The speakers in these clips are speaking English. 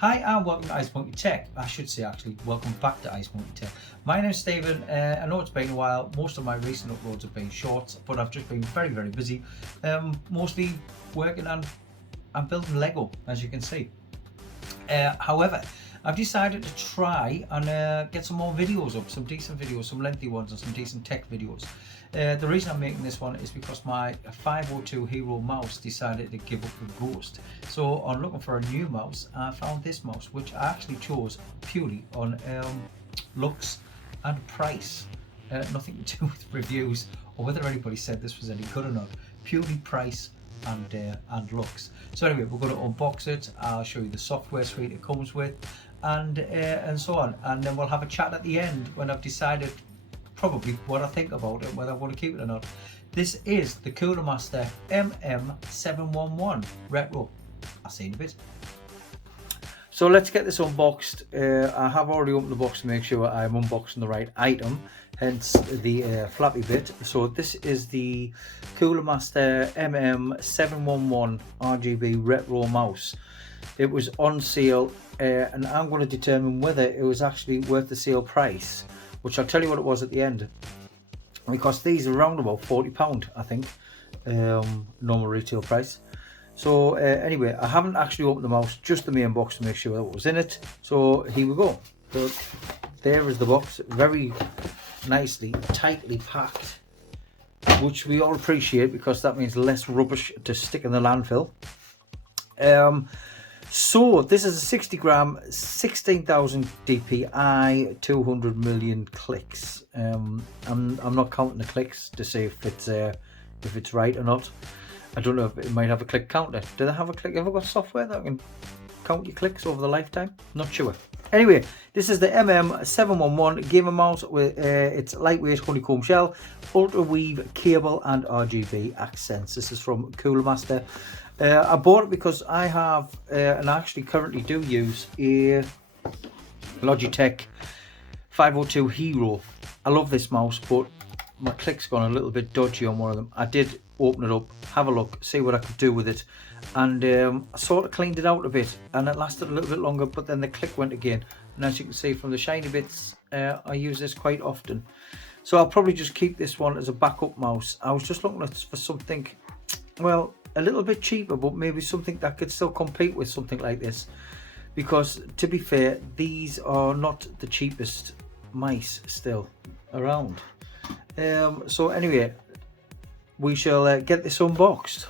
Hi and welcome to Ice Monkey Tech. I should say actually, welcome back to Ice Monkey Tech. My name's Stephen. I know it's been a while. Most of my recent uploads have been shorts, but I've just been very busy. Mostly working on building Lego, as you can see. However, I've decided to try and get some more videos up, some decent videos, some lengthy ones and some decent tech videos. The reason I'm making this one is because my 502 Hero mouse decided to give up the ghost. So on looking for a new mouse, I found this mouse, which I actually chose purely on looks and price. Nothing to do with reviews or whether anybody said this was any good or not. Purely price and looks. So anyway, we're going to unbox it. I'll show you the software suite it comes with, and so on. And then we'll have a chat at the end when I've decided probably what I think about it, whether I want to keep it or not. This is the Cooler Master MM711 Retro. I'll see you in a bit. So let's get this unboxed. I have already opened the box to make sure I'm unboxing the right item, hence the flappy bit. So this is the Cooler Master MM711 RGB Retro mouse. It was on sale and I'm going to determine whether it was actually worth the sale price, which I'll tell you what it was at the end, because these are around about £40 I think, normal retail price. So anyway, I haven't actually opened the mouse, just the main box to make sure that what was in it. So here we go. So there is the box, very nicely, tightly packed, which we all appreciate because that means less rubbish to stick in the landfill. So this is a 60 gram, 16,000 dpi, 200 million clicks. I'm not counting the clicks to see if it's right or not. I don't know if it might have a click counter. Do they have a click? Have I got software that can count your clicks over the lifetime? Not sure. Anyway, this is the MM711 gamer mouse with its lightweight honeycomb shell, ultra weave cable and RGB accents. This is from Cooler Master. I bought it because I have and I actually currently do use a Logitech 502 Hero. I love this mouse, but my click's gone a little bit dodgy on one of them. I did open it up, have a look, see what I could do with it, and I sort of cleaned it out a bit and it lasted a little bit longer, but then the click went again, and as you can see from the shiny bits, I use this quite often. So I'll probably just keep this one as a backup mouse. I was just looking for something, well, a little bit cheaper, but maybe something that could still compete with something like this, because to be fair, these are not the cheapest mice still around. So anyway, we shall get this unboxed.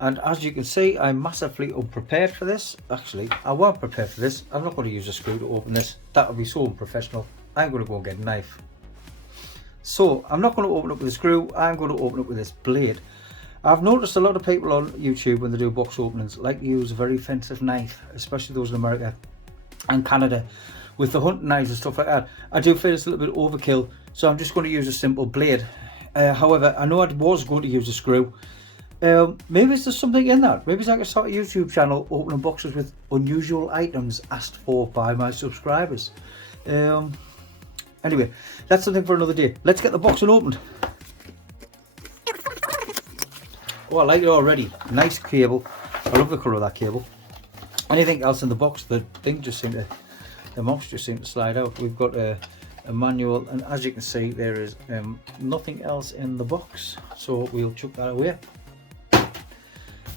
And as you can see, I'm massively unprepared for this. Actually, I wasn't prepared for this. I'm not going to use a screw to open this. That would be so unprofessional. I'm going to go and get a knife. So I'm not going to open it with a screw. I'm going to open it with this blade. I've noticed a lot of people on YouTube, when they do box openings, like to use a very offensive knife, especially those in America and Canada, with the hunting knives and stuff like that. I do feel it's a little bit overkill, so I'm just going to use a simple blade. However, I know I was going to use a screw. Maybe there's something in that. Maybe I could start a YouTube channel opening boxes with unusual items asked for by my subscribers. Anyway, that's something for another day. Let's get the box opened. Oh, I like it already. Nice cable. I love the colour of that cable. Anything else in the box, the mouse just seemed to slide out. We've got a manual, and as you can see, there is nothing else in the box, so we'll chuck that away.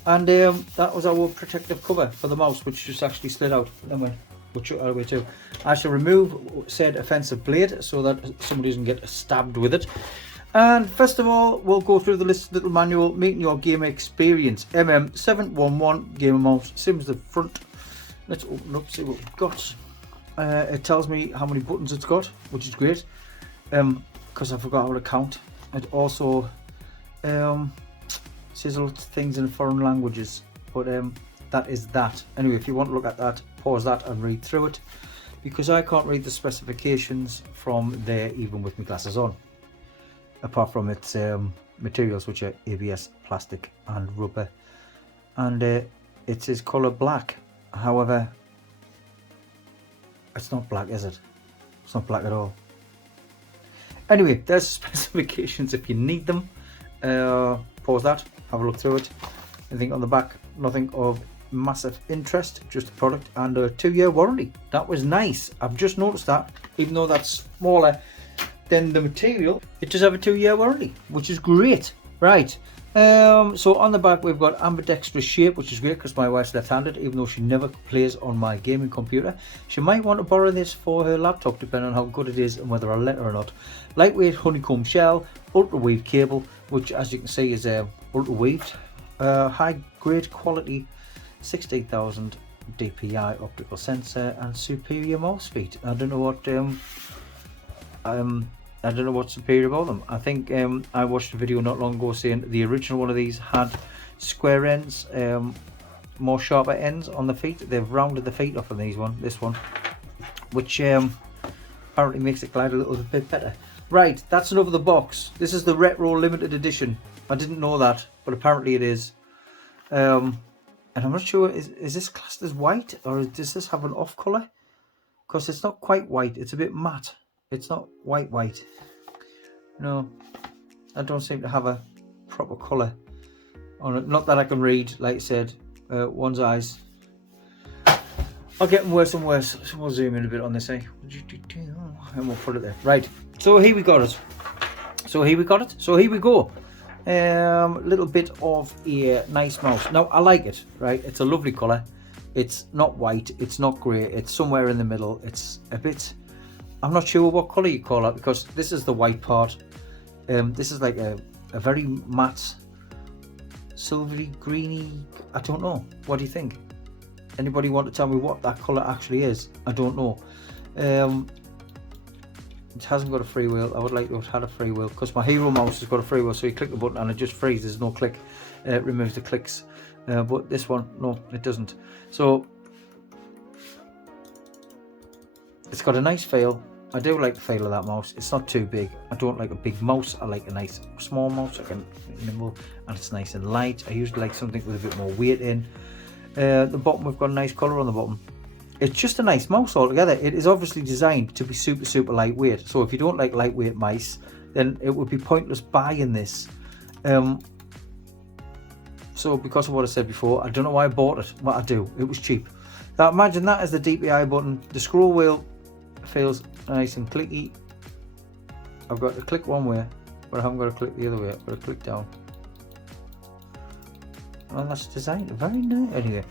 And that was our protective cover for the mouse, which just actually slid out, and we'll chuck that away too. I shall remove said offensive blade so that somebody doesn't get stabbed with it. And first of all, we'll go through the little manual, making your gamer experience. MM711 gamer mouse, same as the front. Let's open up, see what we've got. It tells me how many buttons it's got, which is great, because I forgot how to count. It also says a lot of things in foreign languages, but that is that. Anyway, if you want to look at that, pause that and read through it, because I can't read the specifications from there even with my glasses on, apart from its materials, which are ABS, plastic and rubber, and it says colour black. However, it's not black, is it? It's not black at all. Anyway, there's specifications if you need them. Pause that, have a look through it. I think on the back, nothing of massive interest, just a product and a 2-year warranty. That was nice. I've just noticed that, even though that's smaller than the material, it does have a 2-year warranty, which is great. Right, so on the back we've got ambidextrous shape, which is great because my wife's left-handed, even though she never plays on my gaming computer. She might want to borrow this for her laptop, depending on how good it is and whether I'll let her or not. Lightweight honeycomb shell, ultra weave cable, which as you can see is ultra weaved, high grade quality, 16,000 dpi optical sensor, and superior mouse speed. I don't know what's superior about them. I think I watched a video not long ago saying the original one of these had square ends, more sharper ends on the feet. They've rounded the feet off on this one, which apparently makes it glide a little bit better. Right, that's enough of the box. This is the retro limited edition. I didn't know that, but apparently it is. And I'm not sure, is this classed as white, or does this have an off colour? Because it's not quite white, it's a bit matte. It's not white. No, I don't seem to have a proper colour on it. Not that I can read, like I said, one's eyes are getting worse and worse. So we'll zoom in a bit on this, and we'll put it there. Right, so here we got it. So here we go. Little bit of a nice mouse. Now I like it, right? It's a lovely colour. It's not white, it's not grey, it's somewhere in the middle. It's a bit, I'm not sure what colour you call it, because this is the white part. This is like a very matte, silvery, greeny, I don't know. What do you think? Anybody want to tell me what that colour actually is? I don't know. It hasn't got a freewheel. I would like to have had a freewheel, because my Hero mouse has got a freewheel, so you click the button and it just frees. There's no click. It removes the clicks. But this one, no, it doesn't. So it's got a nice feel. I do like the feel of that mouse. It's not too big. I don't like a big mouse. I like a nice small mouse. I can nimble, and it's nice and light. I usually like something with a bit more weight in. The bottom, we've got a nice colour on the bottom. It's just a nice mouse altogether. It is obviously designed to be super lightweight. So if you don't like lightweight mice, then it would be pointless buying this. So because of what I said before, I don't know why I bought it. What I do, it was cheap. Now imagine that as the DPI button. The scroll wheel feels nice and clicky. I've got to click one way, but I haven't got to click the other way. I've got to click down. Well, that's designed very nice. Anyway,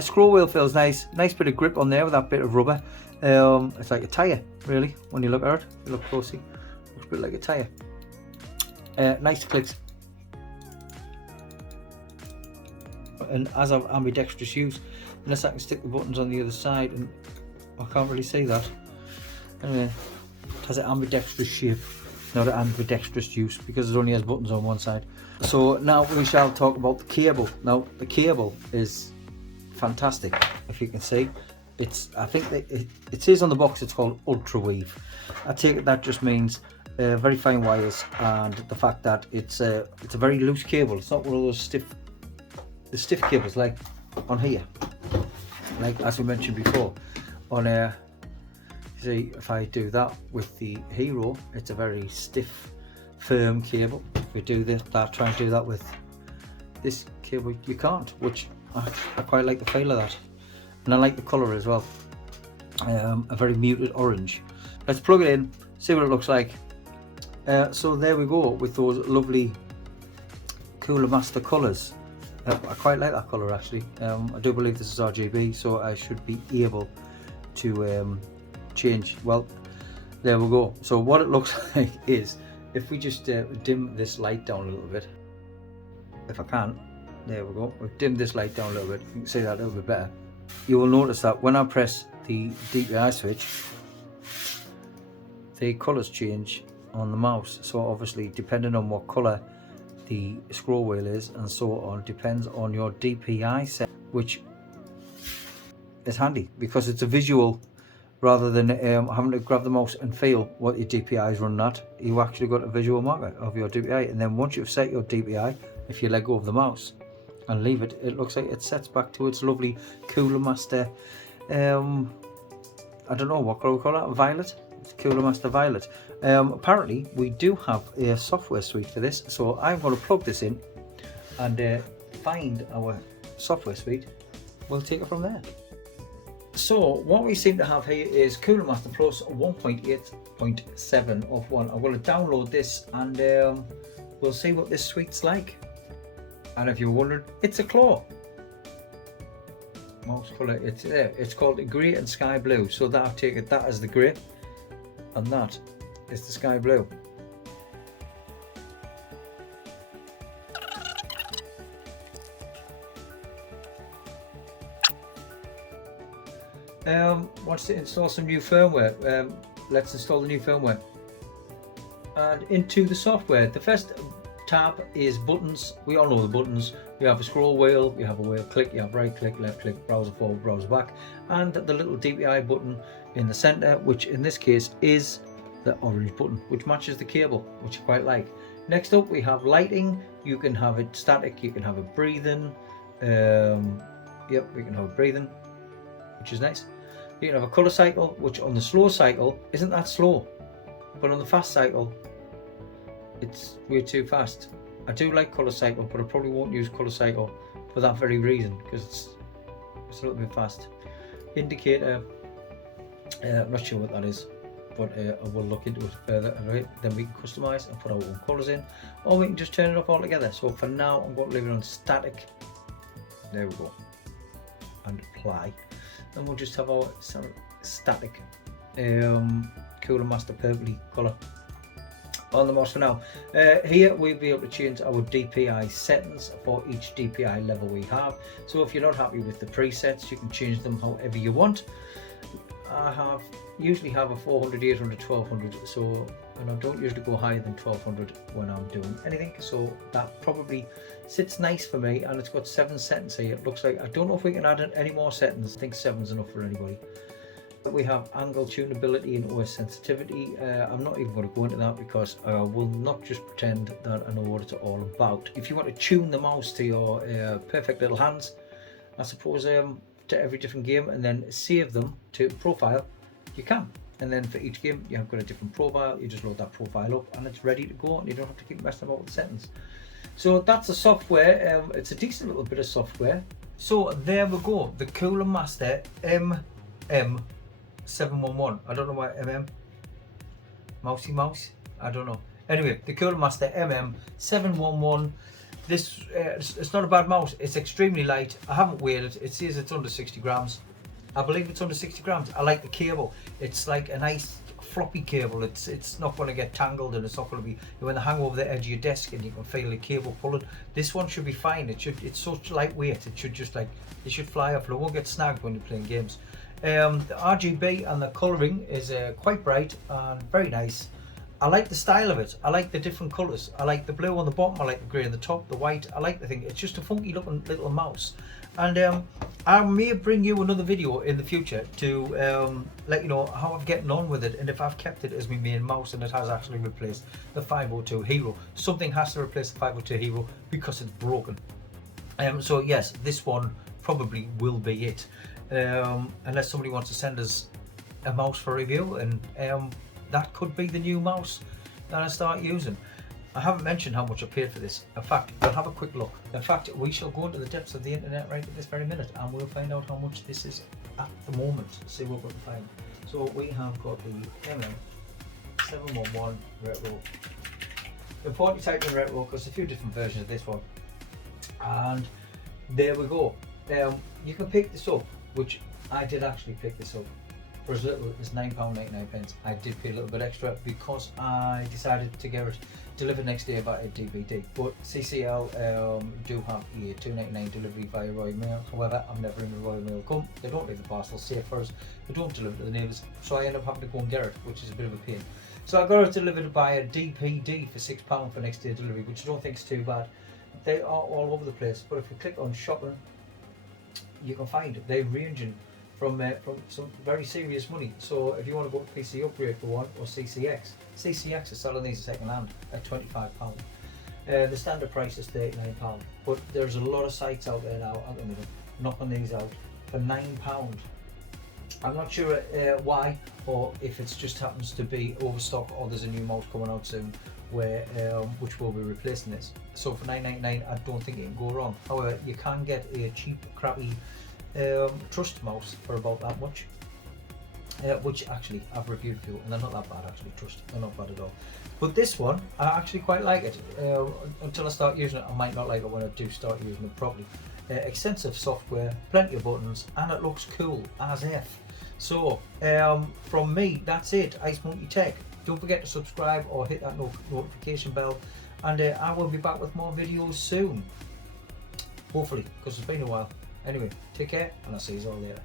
scroll wheel feels nice. Nice bit of grip on there with that bit of rubber. It's like a tyre, really, when you look at it. You look closely, looks a bit like a tyre. Nice clicks. And as I've ambidextrous use, unless I can stick the buttons on the other side, and I can't really see that. Anyway, it has an ambidextrous shape, not an ambidextrous use, because it only has buttons on one side. So now we shall talk about the cable. Now the cable is fantastic, if you can see. I think that it says on the box it's called ultra weave. I take it that just means very fine wires, and the fact that it's a very loose cable. It's not one of those stiff cables like on here, like as we mentioned before. On see, if I do that with the Hero, it's a very stiff, firm cable. If we do try and do that with this cable, you can't, which I quite like the feel of that, and I like the colour as well. A very muted orange. Let's plug it in, see what it looks like. So there we go with those lovely Cooler Master colours. I quite like that colour actually. I do believe this is RGB, so I should be able to change. Well, there we go. So what it looks like is, if we just dim this light down a little bit, if I can, there we go. We've dimmed this light down a little bit. You can see that a little bit better. You will notice that when I press the DPI switch, the colours change on the mouse. So obviously, depending on what colour the scroll wheel is and so on, depends on your DPI set, which is handy because it's a visual rather than having to grab the mouse and feel what your DPI is running at. You actually got a visual marker of your DPI, and then once you've set your DPI, if you let go of the mouse and leave it, it looks like it sets back to its lovely Cooler Master. I don't know what colour we call that, violet. It's Cooler Master Violet. Apparently we do have a software suite for this, so I'm going to plug this in and find our software suite, we'll take it from there. So what we seem to have here is Cooler Master Plus 1.8.7 of 1. I'm going to download this and we'll see what this suite's like. And if you're wondering, it's a claw. Mouse colour, it's there. It's called grey and sky blue. So that I've taken that as the grey, and that is the sky blue. Wants to install some new firmware. Let's install the new firmware. And into the software, the first tab is buttons. We all know the buttons. We have a scroll wheel, we have a wheel click, you have right click, left click, browser forward, browser back, and the little DPI button in the center, which in this case is the orange button, which matches the cable, which I quite like. Next up we have lighting. You can have it static, you can have it breathing. Yep, we can have it breathing, which is nice. You can have a color cycle, which on the slow cycle isn't that slow, but on the fast cycle it's way too fast. I do like color cycle, but I probably won't use color cycle for that very reason, because it's a little bit fast. Indicator, I'm not sure what that is, but I will look into it further. Right, then we can customize and put our own colors in, or we can just turn it off altogether. So for now I'm going to leave it on static. There we go, and apply. And we'll just have our static Cooler Master purpley color on the mouse for now. Here we'll be able to change our DPI settings for each DPI level we have. So if you're not happy with the presets, you can change them however you want. I usually have a 400, 800, 1200, so, and I don't usually go higher than 1200 when I'm doing anything, so that probably sits nice for me. And it's got 7 settings here. It looks like, I don't know if we can add any more settings. I think 7's enough for anybody. We have angle tunability and OS sensitivity. I'm not even going to go into that because I will not just pretend that I know what it's all about. If you want to tune the mouse to your perfect little hands, I suppose, to every different game, and then save them to profile, you can. And then for each game you have got a different profile. You just load that profile up and it's ready to go, and you don't have to keep messing about with the settings. So that's the software. It's a decent little bit of software. So there we go, the Cooler Master MM711. I don't know why mousey mouse, I don't know. Anyway, the Cooler Master MM711. This it's not a bad mouse. It's extremely light. I haven't weighed it. It says it's under 60 grams. I believe it's under 60 grams. I like the cable. It's like a nice floppy cable. It's not going to get tangled, and it's not going to be when they hang over the edge of your desk and you can feel the cable pulling. This one should be fine. It's so lightweight. It should just it should fly off. It won't get snagged when you're playing games. The RGB and the colouring is quite bright and very nice. I like the style of it. I like the different colours. I like the blue on the bottom. I like the grey on the top. The white. I like the thing. It's just a funky looking little mouse. And I may bring you another video in the future to let you know how I'm getting on with it, and if I've kept it as my main mouse and it has actually replaced the 502 Hero. Something has to replace the 502 Hero because it's broken. So yes, this one probably will be it. Unless somebody wants to send us a mouse for review, and that could be the new mouse that I start using. I haven't mentioned how much I paid for this. In fact, we'll have a quick look. In fact, we shall go into the depths of the internet right at this very minute, and we'll find out how much this is at the moment. See what we can find. So we have got the MM711 retro. Important to type in retro because there's a few different versions of this one. And there we go. You can pick this up, which I did actually pick this up for as little as £9.99. I did pay a little bit extra because I decided to get it delivered next day by a DVD. But CCL do have a £2.99 delivery via Royal Mail. However, I'm never in the Royal Mail come. They don't leave the parcel safe for us. They don't deliver to the neighbours. So I end up having to go and get it, which is a bit of a pain. So I got it delivered by a DPD for £6 for next day delivery, which I don't think is too bad. They are all over the place. But if you click on shopping, you can find they're ranging from some very serious money. So if you want to go to PC Upgrade for one, or CCX is selling these second hand at £25. The standard price is £39, but there's a lot of sites out there now at the minute knocking these out for £9. I'm not sure why, or if it just happens to be overstock, or there's a new mouse coming out soon where which will be replacing this. So for $9.99, I don't think it can go wrong. However, you can get a cheap, crappy Trust mouse for about that much, which actually I've reviewed a few, and they're not that bad actually. Trust, they're not bad at all. But this one, I actually quite like it. Until I start using it, I might not like it when I do start using it properly. Extensive software, plenty of buttons, and it looks cool as F. So from me, that's it. Ice Monkey Tech. Don't forget to subscribe or hit that notification bell, and I will be back with more videos soon. Hopefully, because it's been a while. Anyway, take care, and I'll see you all later.